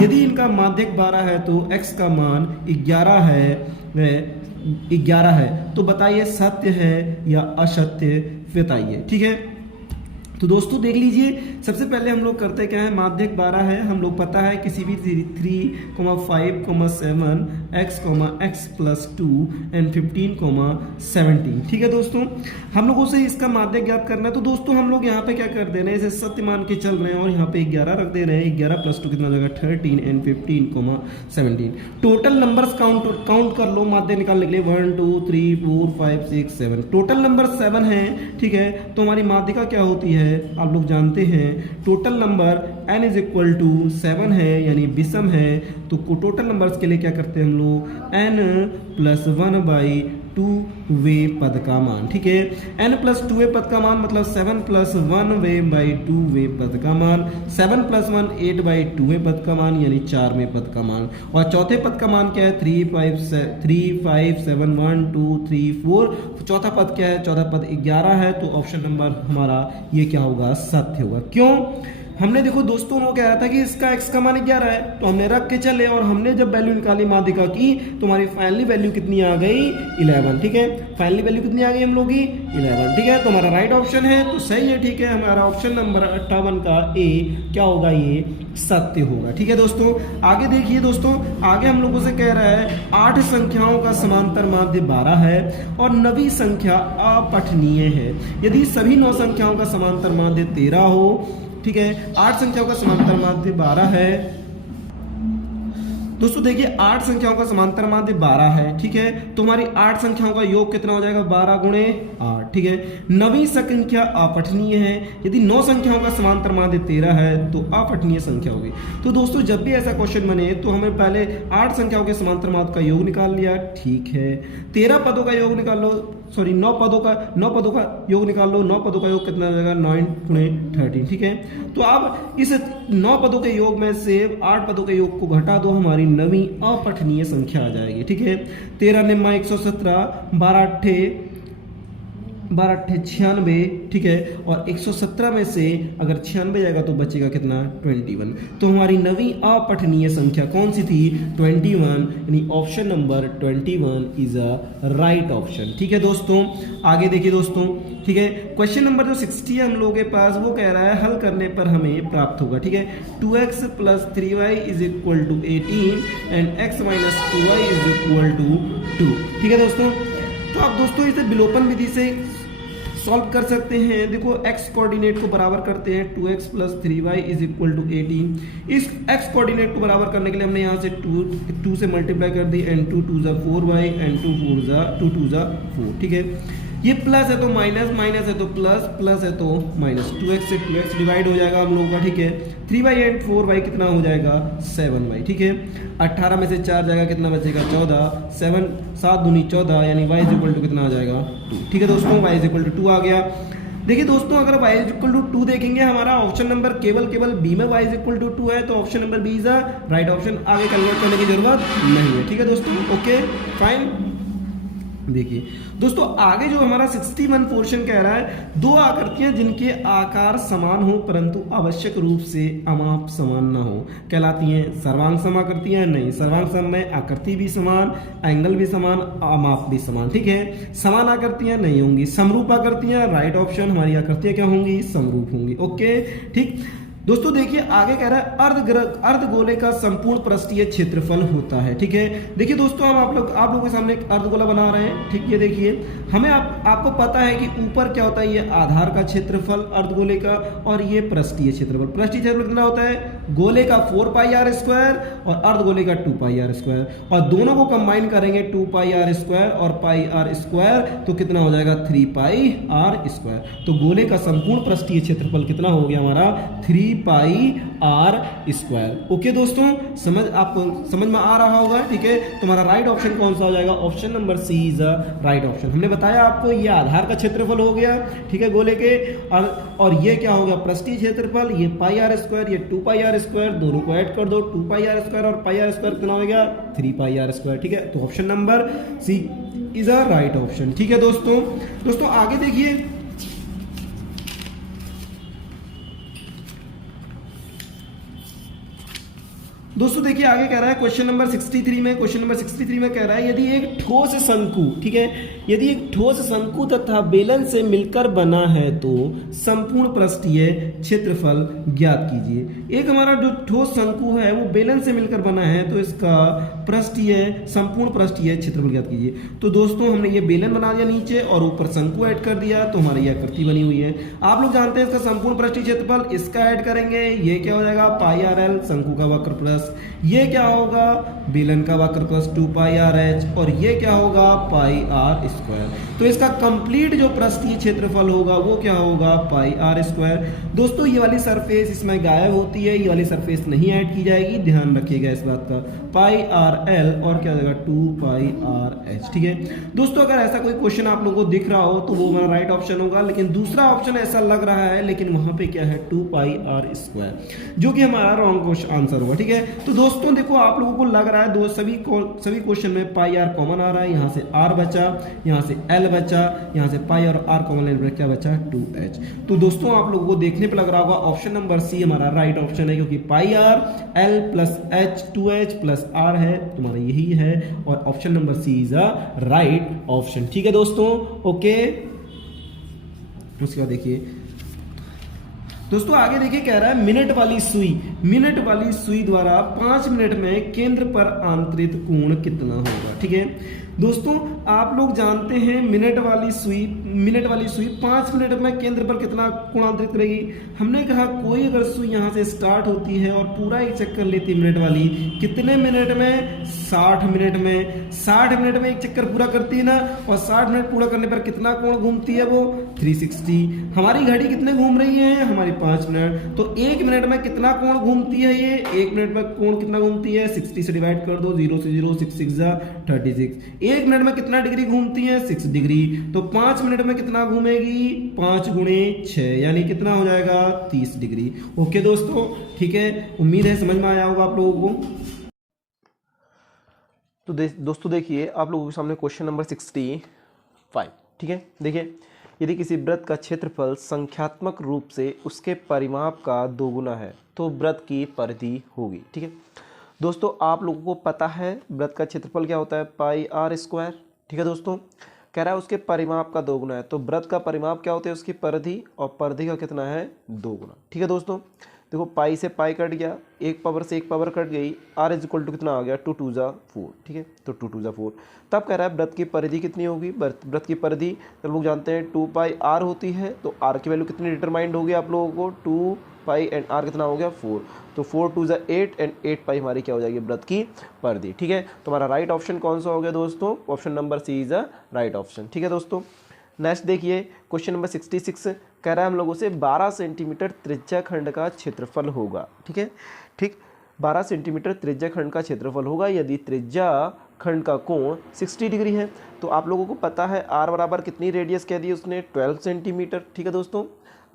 यदि इनका माध्यक 12 है तो x का मान 11 है, तो बताइए सत्य है या असत्य, बताइए। ठीक है, तो दोस्तों देख लीजिए, सबसे पहले हम लोग करते क्या है? माध्यक 12 है, हम लोग पता है किसी भी 3, 5, 7 x, x + 2 एंड 15, 17। ठीक है दोस्तों, हम लोगों से इसका माध्यक ज्ञात करना है। तो दोस्तों हम लोग यहाँ पे क्या कर दे रहे हैं? इसे सत्य मान के चल रहे हैं और यहाँ पे 11 रख दे रहे हैं। 11 + 2 कितना हो जाएगा? 13 एंड 15, 17। टोटल नंबर्स काउंट कर लो माध्यक निकालने के लिए। 1 2 3 4 5 6 7, टोटल नंबर 7 है। ठीक है, तो हमारी माध्यिका क्या होती है? आप लोग जानते हैं टोटल नंबर n = 7 है, यानी विषम है। तो टोटल नंबर्स के लिए क्या करते हैं हम लोग? n + 1/2 वे पद का मान। ठीक है, n + 2 वे पद का मान मतलब 7 + 1/2 वे पद का मान, 7 + 1 8/2 वे पद का मान, यानी 4 में पद का मान। और चौथे पद का मान क्या है? 3 5 7 1 2 3 4। चौथा पद क्या है? चौथा पद 11 है, तो ऑप्शन नंबर हमारा ये क्या होगा? सत्य होगा। क्यों? हमने देखो दोस्तों वो कह रहा था कि इसका x का मान 11 है, तो हमने रख के चले और हमने जब वैल्यू निकाली माध्यिका की तो हमारी फाइनली वैल्यू कितनी आ गई 11। ठीक है, फाइनली वैल्यू कितनी आ गई हम लोग की 11। ठीक है, तो हमारा राइट ऑप्शन है, तो सही है। ठीक है, हमारा ऑप्शन नंबर 58 का ए क्या होगा, ये सत्य होगा। ठीक है दोस्तों, आगे देखिए दोस्तों, आगे हम लोगों से कह रहा है 8 संख्याओं का समांतर माध्य 12 है और 9वीं संख्या अपठनीय है यदि सभी 9 संख्याओं का समांतर माध्य 13 हो। ठीक है, 8 संख्याओं का समांतर माध्य 12 है। दोस्तों देखिए 8 संख्याओं का समांतर माध्य 12 है। ठीक है, तो हमारी 8 संख्याओं का योग कितना हो जाएगा, 12 गुणे 8। ठीक है, 9वीं संख्या अपठनीय है यदि 9 संख्याओं का समांतर माध्य 13 है तो अपठनीय संख्या होगी। तो दोस्तों जब भी ऐसा क्वेश्चन बने तो हमें पहले 8 संख्याओं के समांतर माध्य का योग निकाल लिया। ठीक है, 13 पदों का योग निकाल लो, सॉरी 9 पदों का योग निकाल लो। 9 पदों का योग कितना हो जाएगा, 9 गुणे 13। ठीक है, तो अब इस 9 पदों के योग में से 8 पदों के योग को घटा दो, हमारी 9वीं अपठनीय संख्या आ जाएगी। ठीक है, 13 निम्मा 117, 12 अट्ठे 96। ठीक है, और 117 में से अगर 96 जाएगा तो बचेगा कितना, 21। तो हमारी 9वीं अपठनीय संख्या कौन सी थी, 21, यानी option number 21 is a right option. ठीक है दोस्तों, आगे देखिए दोस्तों। ठीक है, क्वेश्चन नंबर जो 60 है हम लोगों के पास, वो कह रहा है हल करने पर हमें प्राप्त होगा। ठीक है, 2x + 3y = 18 and x - 2y = 2। ठीक है दोस्तों, तो आप दोस्तों इसे विलोपन विधि से सॉल्व कर सकते हैं। देखो x कोऑर्डिनेट को बराबर करते हैं, 2x + 3y = 18। इस x कोऑर्डिनेट को बराबर करने के लिए हमने यहाँ से 2 से मल्टीप्लाई कर दी, एंड 2 2 = 4y एंड 2 2 = 4। ठीक है, ये प्लस है तो माइनस, माइनस है तो प्लस, प्लस है तो माइनस। 2x से 2x डिवाइड हो जाएगा हम लोगों का। ठीक है, 3y एंड 4y कितना हो जाएगा, 7y। ठीक है, 18 में से 4 जाएगा, कितना बचेगा, 14। 7 दूनी 14, यानी y = कितना आ जाएगा, 2। ठीक है दोस्तों, y = 2 आ गया। देखिए दोस्तों, अगर y = 2 देखेंगे, हमारा ऑप्शन नंबर केवल बी में y = 2 है, तो option number B is a right option. आगे कैलकुलेट करने की जरूरत नहीं है। ठीक है दोस्तों, ओके फाइन। देखिए दोस्तों, आगे जो हमारा 61 पोर्शन कह रहा है, 2 आकृतियां जिनके आकार समान हो परंतु आवश्यक रूप से अमाप समान ना हो कहलाती हैं सर्वांग सम आकृतियां। नहीं, सर्वांग सम में आकृति भी समान, एंगल भी समान, अमाप भी समान। ठीक है, समान आकृतियां नहीं होंगी। समरूप आकृतियां, राइट ऑप्शन, हमारी आकृतियां क्या होंगी, समरूप होंगी। ओके ठीक दोस्तों, देखिए आगे कह रहा है अर्धगोले का संपूर्ण पृष्ठीय क्षेत्रफल होता है। ठीक है, देखिए दोस्तों, हम आप लोगों के सामने एक अर्धगोला बना रहे हैं। ठीक, ये देखिए, हमें आपको पता है कि ऊपर क्या होता है, ये आधार का क्षेत्रफल अर्धगोले का, और ये पृष्ठीय क्षेत्रफल। पृष्ठीय क्षेत्रफल कितना होता है, गोले का 4πr² और अर्धगोले का 2πr², और दोनों को कंबाइन करेंगे 2πr² और πr², तो कितना हो जाएगा, 3πr²। तो गोले का संपूर्ण पृष्ठीय क्षेत्रफल कितना हो गया हमारा, 3πr²। ओके दोस्तों, आपको समझ में आ रहा होगा। ठीक है, तुम्हारा राइट ऑप्शन कौन सा हो जाएगा, option number C is a right option. हमने बताया आपको, ये आधार का क्षेत्रफल हो गया। ठीक है, गोले के, और ये क्या हो गया, पृष्ठीय क्षेत्रफल, ये πr², ये 2πr², दोनों को ऐड कर दो, 2πr² और πr² कितना हो गया, 3πr²। ठीक है, तो option number C is a right option. ठीक है दोस्तों आगे देखिए। दोस्तों देखिए आगे कह रहा है क्वेश्चन नंबर 63 में कह रहा है, यदि एक ठोस शंकु, ठीक है, यदि एक ठोस शंकु तथा बेलन से मिलकर बना है तो संपूर्ण पृष्ठीय क्षेत्रफल ज्ञात कीजिए। एक हमारा जो ठोस शंकु है वो बेलन से मिलकर बना है, तो इसका संपूर्ण पृष्ठीय क्षेत्रफल ज्ञात कीजिए। तो दोस्तों हमने ये बेलन बना दिया नीचे और ऊपर शंकु ऐड कर दिया, तो हमारी यह आकृति बनी हुई है। आप लोग जानते हैं इसका संपूर्ण पृष्ठीय क्षेत्रफल, इसका ऐड करेंगे, ये क्या हो जाएगा, πrl, शंकु का वक्र प्लस ये क्या होगा, बेलन का वक्र प्लस 2πrh, और ये क्या होगा, πr²। तो इसका कंप्लीट जो पृष्ठीय क्षेत्रफल होगा वो क्या होगा, πr²। दोस्तों ये वाली सरफेस इसमें गायब होती है, ये वाली सरफेस नहीं ऐड की जाएगी, ध्यान रखिएगा इस बात का। πr² आर एल और क्या हो जाएगा 2 पाई आर एच। ठीक है दोस्तों, अगर ऐसा कोई क्वेश्चन आप लोगों को दिख रहा हो तो वो हमारा राइट ऑप्शन होगा, लेकिन दूसरा ऑप्शन ऐसा लग रहा है लेकिन वहां पे क्या है 2 पाई आर स्क्वायर, जो कि हमारा रॉन्ग आंसर होगा। ठीक है, तो दोस्तों देखो आप लोगों को लग रहा है दो सभी क्वेश्चन में पाई आर कॉमन आ रहा है, यहाँ से आर बचा, यहाँ से एल बचा, यहाँ से पाई और आर कॉमन लेने पर क्या बचा 2h। तो दोस्तों आप लोगों को देखने पे लग रहा होगा ऑप्शन नंबर सी हमारा राइट ऑप्शन है, क्योंकि pi R L plus H 2h plus R है, तुम्हारा यही है और option number C is a right option. ठीक है दोस्तों, ओके। उसके बाद देखिए दोस्तों आगे देखिए कह रहा है मिनट वाली सुई द्वारा 5 मिनट में केंद्र पर आंतरित कोण कितना होगा। ठीक है दोस्तों, आप लोग जानते हैं मिनट वाली सुई 5 मिनट में केंद्र पर कितना कोणांतरित करेगी। हमने कहा कोई अगर सुई यहाँ से स्टार्ट होती है और पूरा एक चक्कर लेती है मिनट वाली, कितने मिनट में 60 मिनट में 60 मिनट में एक चक्कर पूरा करती है ना, और 60 मिनट पूरा करने पर कितना कोण घूमती है वो 360। हमारी घड़ी कितने घूम रही है, हमारी 5 मिनट, तो 1 मिनट में कितना कोण घूमती है ये 1 मिनट में कोण कितना घूमती है 60 से डिवाइड कर दो, 0 से 0 6 6 36। 1 मिनट में कितना डिग्री घूमती है 6 डिग्री, तो 5 मिनट में कितना घूमेगी 5 गुणे 6 यानी कितना हो जाएगा 30 डिग्री। ओके दोस्तों, ठीक है, उम्मीद है समझ में आया होगा आप लोगों को। तो दोस्तों देखिए आप लोगों के सामने क्वेश्चन नंबर 65। ठीक है, देखिए यदि किसी वृत्त का क्षेत्रफल संख्यात्मक रूप से उसके परिमाप का दोगुना है तो वृत्त की परिधि होगी। ठीक है दोस्तों, आप लोगों को पता है वृत्त का क्षेत्रफल क्या होता है पाई आर स्क्वायर। ठीक है दोस्तों, कह रहा है उसके परिमाप का दोगुना है, तो वृत्त का परिमाप क्या होता है उसकी परिधि, और परिधि का कितना है दोगुना। ठीक है दोस्तों, देखो पाई से पाई कट गया, एक पावर से एक पावर कट गई, आर इज इक्वल टू कितना आ गया 2 2 जा 4। ठीक है, तो 2 2 जा 4। तब कह रहा है वृत्त की परिधि कितनी होगी, वृत्त की परिधि तो लोग जानते हैं 2 पाई आर होती है, तो आर की वैल्यू कितनी डिटरमाइंड होगी आप लोगों को 2 पाई एंड आर कितना हो गया 4, तो 4 2 जा 8 एंड 8 पाई हमारी क्या हो जाएगी वृत्त की परिधि। ठीक है, तो हमारा राइट ऑप्शन कौन सा हो गया दोस्तों, option number C is a right option. ठीक है दोस्तों, नेक्स्ट देखिए क्वेश्चन नंबर 66 कह रहा है हम लोगों से 12 सेंटीमीटर त्रिज्या खंड का क्षेत्रफल होगा। ठीक है, ठीक 12 सेंटीमीटर त्रिज्या खंड का क्षेत्रफल होगा यदि त्रिज्या खंड का कोण 60 डिग्री है। तो आप लोगों को पता है आर बराबर कितनी रेडियस कह दी उसने 12 सेंटीमीटर। ठीक है दोस्तों,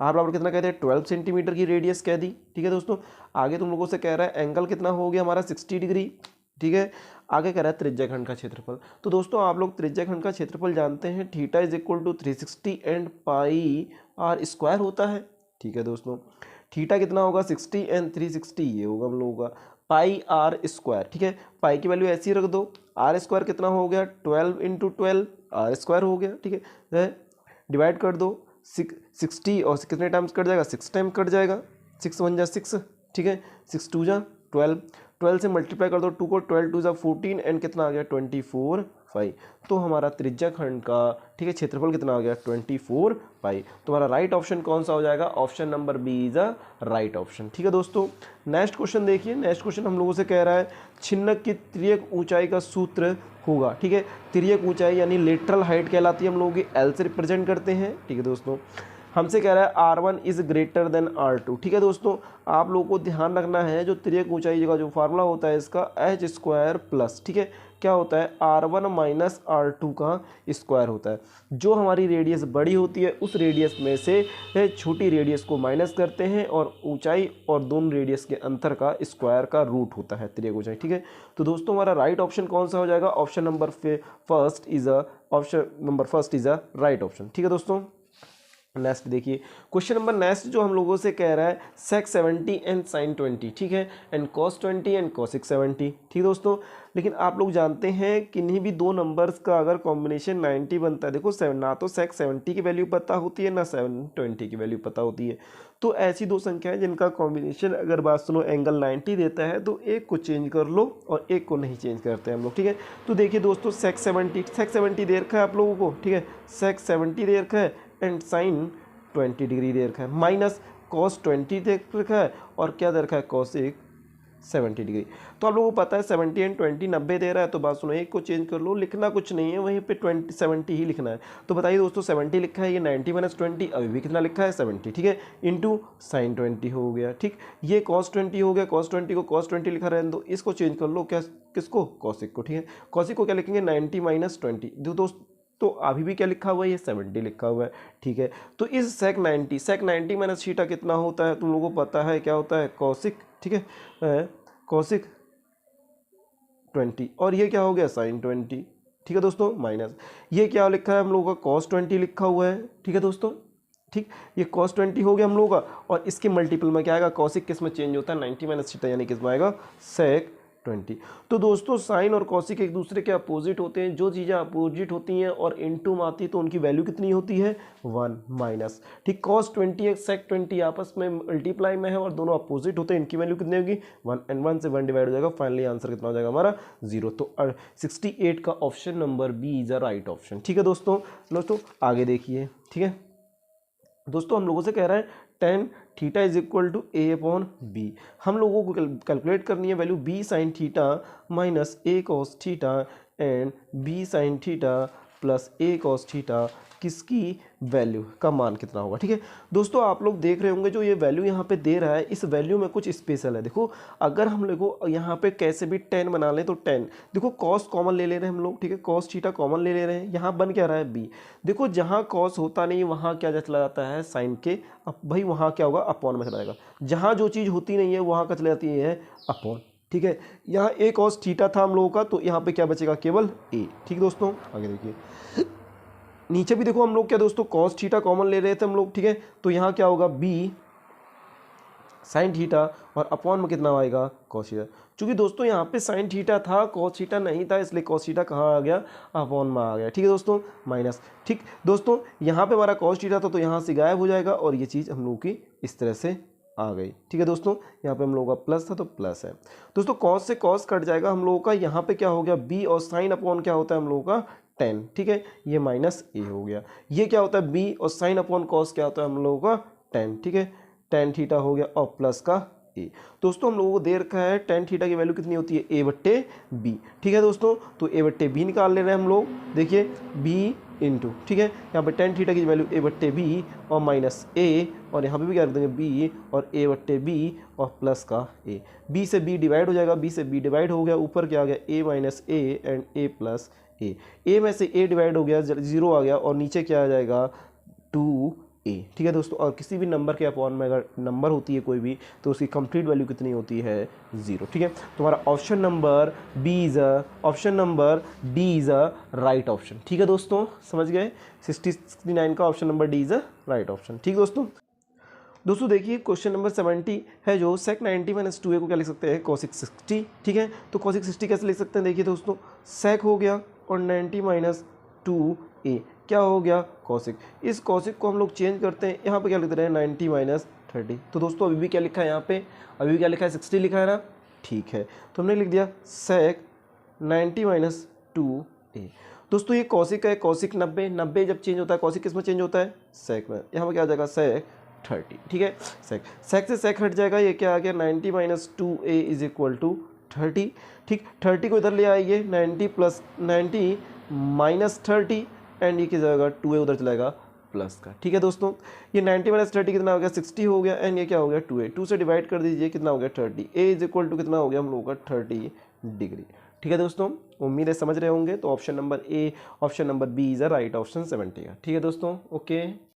आर बराबर कितना कहते हैं 12 सेंटीमीटर की रेडियस कह दी। ठीक है दोस्तों, आगे तुम लोगों से कह रहा है एंगल कितना हो गया हमारा 60 डिग्री। ठीक है, आगे कह रहा है त्रिज्या खंड का क्षेत्रफल। तो दोस्तों आप लोग त्रिज्या खंड का क्षेत्रफल जानते हैं, theta is equal to 360 and pi r square होता है। ठीक है दोस्तों, थीटा कितना होगा 60 एंड 360 ये होगा हम लोगों का पाई आर स्क्वायर। ठीक है, पाई की वैल्यू ऐसी रख दो, आर स्क्वायर कितना हो गया 12 इंटू 12 आर स्क्वायर हो गया। ठीक है, डिवाइड कर दो 60 और कितने टाइम्स कट जाएगा 6 टाइम कट जाएगा, 6 1 जा 6। ठीक है, 6 2 जा 12 से मल्टीप्लाई कर दो 2 को, 12 2 जा 14 एंड कितना आ गया 24 पाई। तो हमारा त्रिज्या खंड का ठीक है क्षेत्रफल कितना आ गया 24 पाई। तो हमारा राइट ऑप्शन कौन सा हो जाएगा, option number B is a right option. ठीक है दोस्तों, नेक्स्ट क्वेश्चन देखिए। नेक्स्ट क्वेश्चन हम लोगों से कह रहा है छिन्नक की तिर्यक ऊंचाई का सूत्र होगा। ठीक है, तिर्यक ऊंचाई यानी लेटरल हाइट कहलाती है, हम लोगों की एल से रिप्रेजेंट करते हैं। ठीक है दोस्तों, हमसे कह रहा है R1 is greater than R2। ठीक है दोस्तों, आप लोगों को ध्यान रखना है जो तिर्यक ऊंचाई का जो फार्मूला होता है इसका h स्क्वायर प्लस ठीक है क्या होता है R1 माइनस R2 का स्क्वायर होता है। जो हमारी रेडियस बड़ी होती है उस रेडियस में से छोटी रेडियस को माइनस करते हैं और ऊंचाई और दोनों रेडियस के अंतर का स्क्वायर का रूट होता है तिर्यक ऊंचाई। ठीक है, तो दोस्तों हमारा राइट ऑप्शन कौन सा हो जाएगा, option number first is a right option. ठीक है दोस्तों, नेक्स्ट देखिए क्वेश्चन नंबर नेक्स्ट जो हम लोगों से कह रहा है sec 70 एंड sin 20 ठीक है एंड cos 20 एंड cosec 70। ठीक दोस्तों, लेकिन आप लोग जानते हैं किन्हीं भी दो नंबर्स का अगर कॉम्बिनेशन 90 बनता है, देखो ना तो sec 70 की वैल्यू पता होती है ना sin 20 की वैल्यू पता होती है। तो ऐसी दो संख्याएं जिनका कॉम्बिनेशन अगर बात सुनो एंगल 90 देता है तो एक को चेंज कर लो और एक को नहीं चेंज करते हैं हम लोग। ठीक है, तो देखिए दोस्तों sec 70 दे रखा है आप लोगों को। ठीक है, sec 70 दे रखा है एंड साइन 20 डिग्री दे रखा है, माइनस cos 20 दे रखा है और क्या दे रखा है cosec 70 डिग्री। तो आप लोगों को पता है 70 एंड 20 90 दे रहा है, तो बात सुनो, एक को चेंज कर लो, लिखना कुछ नहीं है, वहीं पे 70 ही लिखना है। तो बताइए दोस्तों 70 लिखा है, ये 90 माइनस 20 अभी भी कितना लिखा है 70, ठीक है, इंटू साइन 20 हो गया, ठीक। ये cos 20 हो गया, cos 20 को cos 20 लिखा रहने दो, इसको चेंज कर लो, क्या किसको, कॉसिक को, ठीक है। कॉसिक को क्या लिखेंगे 90 माइनस 20, दोस्तों तो अभी भी क्या लिखा हुआ है, ये 70 लिखा हुआ है, ठीक है। तो इस sec 90 माइनस थीटा कितना होता है, तुम लोगों को पता है क्या होता है, कॉसिक, ठीक है, कॉसिक 20, और ये क्या हो गया sin 20, ठीक है दोस्तों, माइनस ये क्या लिखा है हम लोगों का cos 20 लिखा हुआ है, ठीक है दोस्तों, ठीक। ये cos 20 हो गया हम लोगों का, और इसके मल्टीपल में क्या आएगा, कॉसिक किस में चेंज होता है 90 माइनस थीटा, यानी किस में आएगा sec 20। तो दोस्तों साइन और कॉसिक एक दूसरे के अपोजिट होते हैं, जो चीज़ें अपोजिट होती हैं और इनटू में आती है तो उनकी वैल्यू कितनी होती है 1 माइनस, ठीक। cos 20 एक sec 20 आपस में मल्टीप्लाई में है और दोनों अपोजिट होते हैं, इनकी वैल्यू कितनी होगी 1, एंड 1 से 1 डिवाइड हो जाएगा, फाइनली आंसर कितना हो जाएगा हमारा 0। तो 68 का option number B is a right option, ठीक है दोस्तों आगे देखिए, ठीक है दोस्तों, हम लोगों से कह रहा है tan theta is equal to A upon B. हम लोगों को कैलकुलेट करनी है value B sine theta minus A cos theta and B sine theta plus A cos theta, किसकी वैल्यू का मान कितना होगा, ठीक है दोस्तों। आप लोग देख रहे होंगे जो ये वैल्यू यहाँ पे दे रहा है, इस वैल्यू में कुछ स्पेशल है। देखो अगर हम लोगों यहाँ पे कैसे भी 10 बना लें तो 10, देखो कॉस कॉमन ले रहे हैं हम लोग, ठीक है, कॉस थीटा कॉमन ले रहे हैं, यहाँ बन क्या रहा है बी। देखो जहाँ कॉस होता नहीं वहाँ क्या चला जाता है साइन के, अब भाई वहाँ क्या होगा अपॉन में चला जाएगा, जहाँ जो चीज़ होती नहीं है वहाँ का चला जाती है अपॉन, ठीक है। यहाँ ए कॉस थीटा था हम लोगों का, तो यहाँ पे क्या बचेगा केवल ए, ठीक दोस्तों। आगे देखिए नीचे भी देखो हम लोग क्या दोस्तों कॉस थीटा कॉमन ले रहे थे हम लोग, ठीक है, तो यहाँ क्या होगा बी साइन थीटा और अपॉन में कितना आएगा कॉस थीटा। चूंकि दोस्तों यहाँ पे साइन थीटा था कॉस थीटा नहीं था, इसलिए कॉस थीटा कहाँ आ गया अपॉन में आ गया, ठीक है दोस्तों, माइनस, ठीक दोस्तों। यहाँ पे हमारा कॉस थीटा था तो यहाँ से गायब हो जाएगा और ये चीज़ हम लोग की इस तरह से आ गई, ठीक है दोस्तों। यहाँ पे हम लोगों का प्लस था तो प्लस है दोस्तों, कॉस से कॉस कट जाएगा हम लोगों का, यहाँ पे क्या हो गया बी और साइन अपॉन क्या होता है हम लोगों का 10, ठीक है, ये माइनस ए हो गया। ये क्या होता है बी और साइन अपॉन कॉस क्या होता है हम लोगों का 10, ठीक है, tan थीटा हो गया और प्लस का ए। दोस्तों हम लोगों को दे रखा है tan थीटा की वैल्यू कितनी होती है a बट्टे बी, ठीक है दोस्तों। तो a बट्टे बी निकाल ले रहे हैं हम लोग, देखिए b इंटू, ठीक है, यहाँ पे tan थीटा की वैल्यू a बट्टे बी और माइनस a, और यहाँ पे भी क्या कर देंगे b और a बट्टे बी और प्लस का a। b से b डिवाइड हो जाएगा, b से b डिवाइड हो गया, ऊपर क्या आ गया a minus A and a plus a में से a डिवाइड हो गया 0 आ गया, और नीचे क्या आ जाएगा 2a, ठीक है दोस्तों। और किसी भी नंबर के अपॉन में अगर नंबर होती है कोई भी तो उसकी कंप्लीट वैल्यू कितनी होती है 0, ठीक है। तो हमारा option number B is option number D is a right option, ठीक है दोस्तों, समझ गए। 69 का option number D is a right option, ठीक दोस्तों देखिए क्वेश्चन नंबर 70 है जो sec 90 माइनस 2a को क्या लिख सकते हैं cosec 60, ठीक है। तो cosec 60 कैसे लिख सकते हैं, देखिए दोस्तों sec हो गया और 90 माइनस 2a क्या हो गया cosec। इस cosec को हम लोग चेंज करते हैं, यहाँ पे क्या लिख रहे हैं 90 माइनस 30। तो दोस्तों अभी भी क्या लिखा है यहाँ पे, अभी भी क्या लिखा है 60 लिखा है ना, ठीक है। तो हमने लिख दिया sec 90 माइनस 2a। दोस्तों ये cosec है, cosec 90 जब चेंज होता है cosec किस में चेंज होता है sec में, यहाँ पर क्या आ जाएगा sec 30, ठीक है। sec से sec हट जाएगा, ये क्या आ गया 90 minus 2a is equal to 30, ठीक। 30 को इधर ले आइए, 90 प्लस 90 माइनस 30 एंड ये क्या जाएगा 2a उधर चलाएगा प्लस का, ठीक है दोस्तों। ये 90 माइनस 30 कितना हो गया 60 हो गया, एंड ये क्या हो गया 2a, 2 से डिवाइड कर दीजिए कितना हो गया 30, a इज इक्वल टू कितना हो गया हम लोगों का 30 डिग्री, ठीक है दोस्तों। उम्मीद है समझ रहे होंगे। तो option number A option number B is a right option 70 का, ठीक है दोस्तों, ओके।